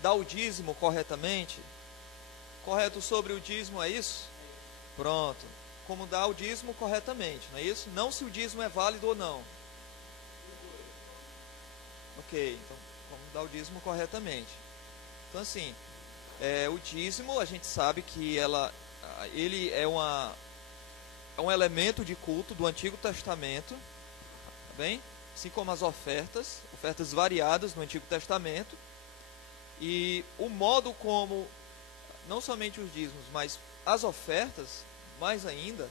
dar o dízimo corretamente? Correto sobre o dízimo, é isso? Pronto. Como dar o dízimo corretamente, não é isso? Não se o dízimo é válido ou não. Ok, então como dar o dízimo corretamente. Então assim, o dízimo a gente sabe que ele é um elemento de culto do Antigo Testamento, tá bem? Assim como as ofertas variadas no Antigo Testamento. E o modo como, não somente os dízimos, mas as ofertas, mais ainda,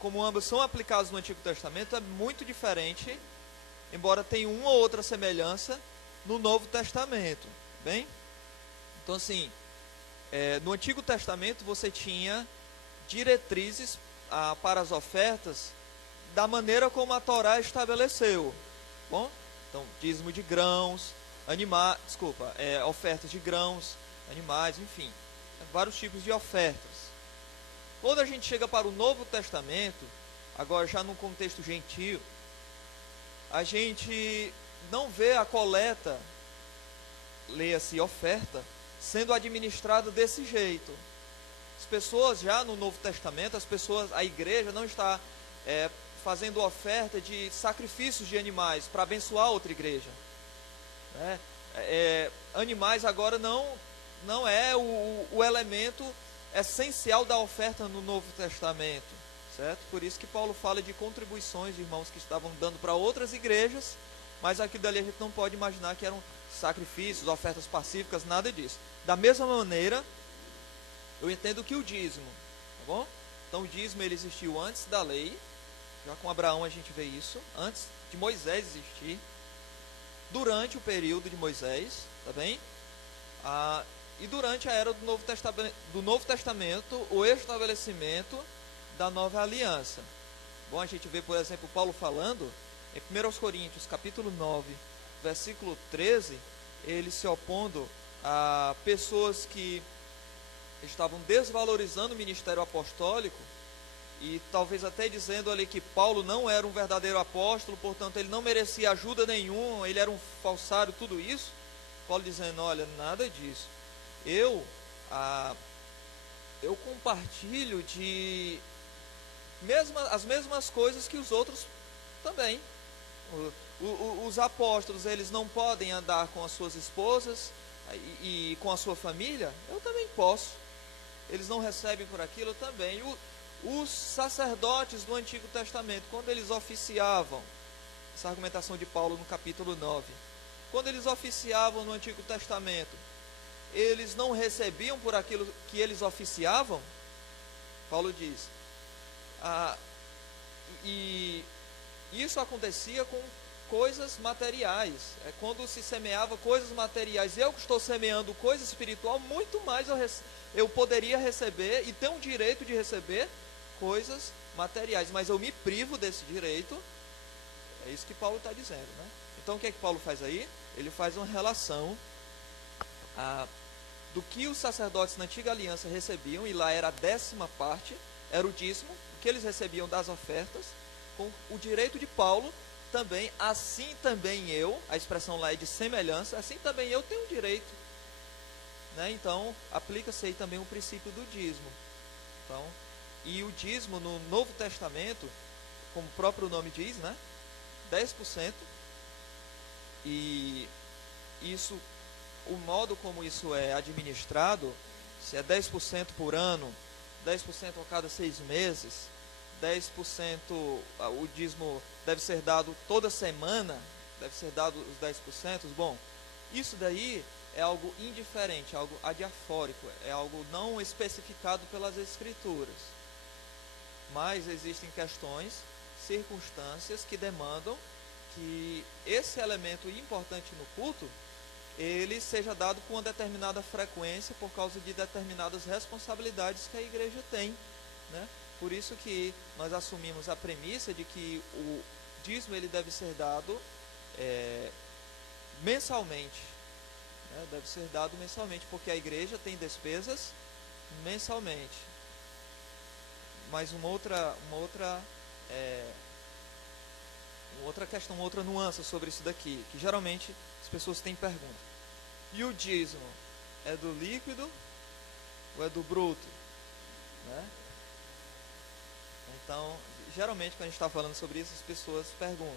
como ambos são aplicados no Antigo Testamento, é muito diferente, embora tenha uma ou outra semelhança no Novo Testamento, bem? Então assim, no Antigo Testamento você tinha diretrizes para as ofertas da maneira como a Torá estabeleceu, bom? Então, dízimo de grãos, ofertas de grãos, animais, enfim, vários tipos de ofertas. Quando a gente chega para o Novo Testamento, agora já num contexto gentio, a gente não vê a coleta, leia-se oferta, sendo administrada desse jeito. As pessoas já no Novo Testamento, a igreja não está fazendo oferta de sacrifícios de animais para abençoar outra igreja. Animais agora não é o elemento essencial da oferta no Novo Testamento, certo? Por isso que Paulo fala de contribuições de irmãos que estavam dando para outras igrejas, mas aquilo dali a gente não pode imaginar que eram sacrifícios, ofertas pacíficas, nada disso. Da mesma maneira, eu entendo que o dízimo, tá bom? Então o dízimo ele existiu antes da lei, já com Abraão a gente vê isso, antes de Moisés existir, durante o período de Moisés, tá bem? E durante a era do Novo Testamento, o estabelecimento da nova aliança. Bom, a gente vê, por exemplo, Paulo falando, em 1 Coríntios, capítulo 9, versículo 13, ele se opondo a pessoas que estavam desvalorizando o ministério apostólico, e talvez até dizendo ali que Paulo não era um verdadeiro apóstolo, portanto ele não merecia ajuda nenhuma, ele era um falsário, tudo isso. Paulo dizendo, olha, nada disso. Eu compartilho as mesmas coisas que os outros também. Os apóstolos, eles não podem andar com as suas esposas e com a sua família, eu também posso. Eles não recebem por aquilo, eu também. Os sacerdotes do Antigo Testamento, quando eles oficiavam, essa argumentação de Paulo no capítulo 9, quando eles oficiavam no Antigo Testamento, eles não recebiam por aquilo que eles oficiavam? Paulo diz, e isso acontecia com coisas materiais. Quando se semeava coisas materiais, eu que estou semeando coisa espiritual, muito mais eu poderia receber e ter um direito de receber coisas materiais, mas eu me privo desse direito. É isso que Paulo está dizendo, né? Então o que é que Paulo faz aí? Ele faz uma relação do que os sacerdotes na antiga aliança recebiam, e lá era a 10ª parte, era o dízimo, o que eles recebiam das ofertas, com o direito de Paulo também, assim também eu, a expressão lá é de semelhança, assim também eu tenho direito, né? Então aplica-se aí também o princípio do dízimo. Então, e o dízimo no Novo Testamento, como o próprio nome diz, né? 10%, e isso, o modo como isso é administrado, se é 10% por ano, 10% a cada 6 meses, 10%, o dízimo deve ser dado toda semana, deve ser dado os 10%, bom, isso daí é algo indiferente, algo adiafórico, é algo não especificado pelas Escrituras. Mas existem questões, circunstâncias que demandam que esse elemento importante no culto, ele seja dado com uma determinada frequência por causa de determinadas responsabilidades que a igreja tem, né? Por isso que nós assumimos a premissa de que o dízimo ele deve ser dado mensalmente, né? Deve ser dado mensalmente, porque a igreja tem despesas mensalmente. Mas uma outra questão, uma outra nuance sobre isso daqui, que geralmente as pessoas têm pergunta. E o dízimo é do líquido ou é do bruto? Né? Então, geralmente quando a gente está falando sobre isso, as pessoas perguntam.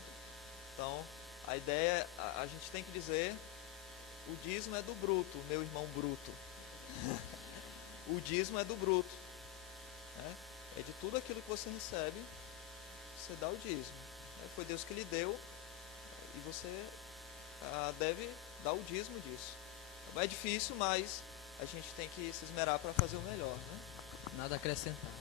Então, a ideia, a gente tem que dizer, o dízimo é do bruto, meu irmão bruto. O dízimo é do bruto. Né? É de tudo aquilo que você recebe, você dá o dízimo. Foi Deus que lhe deu e você deve dar o dízimo disso. É difícil, mas a gente tem que se esmerar para fazer o melhor. Né? Nada a acrescentar.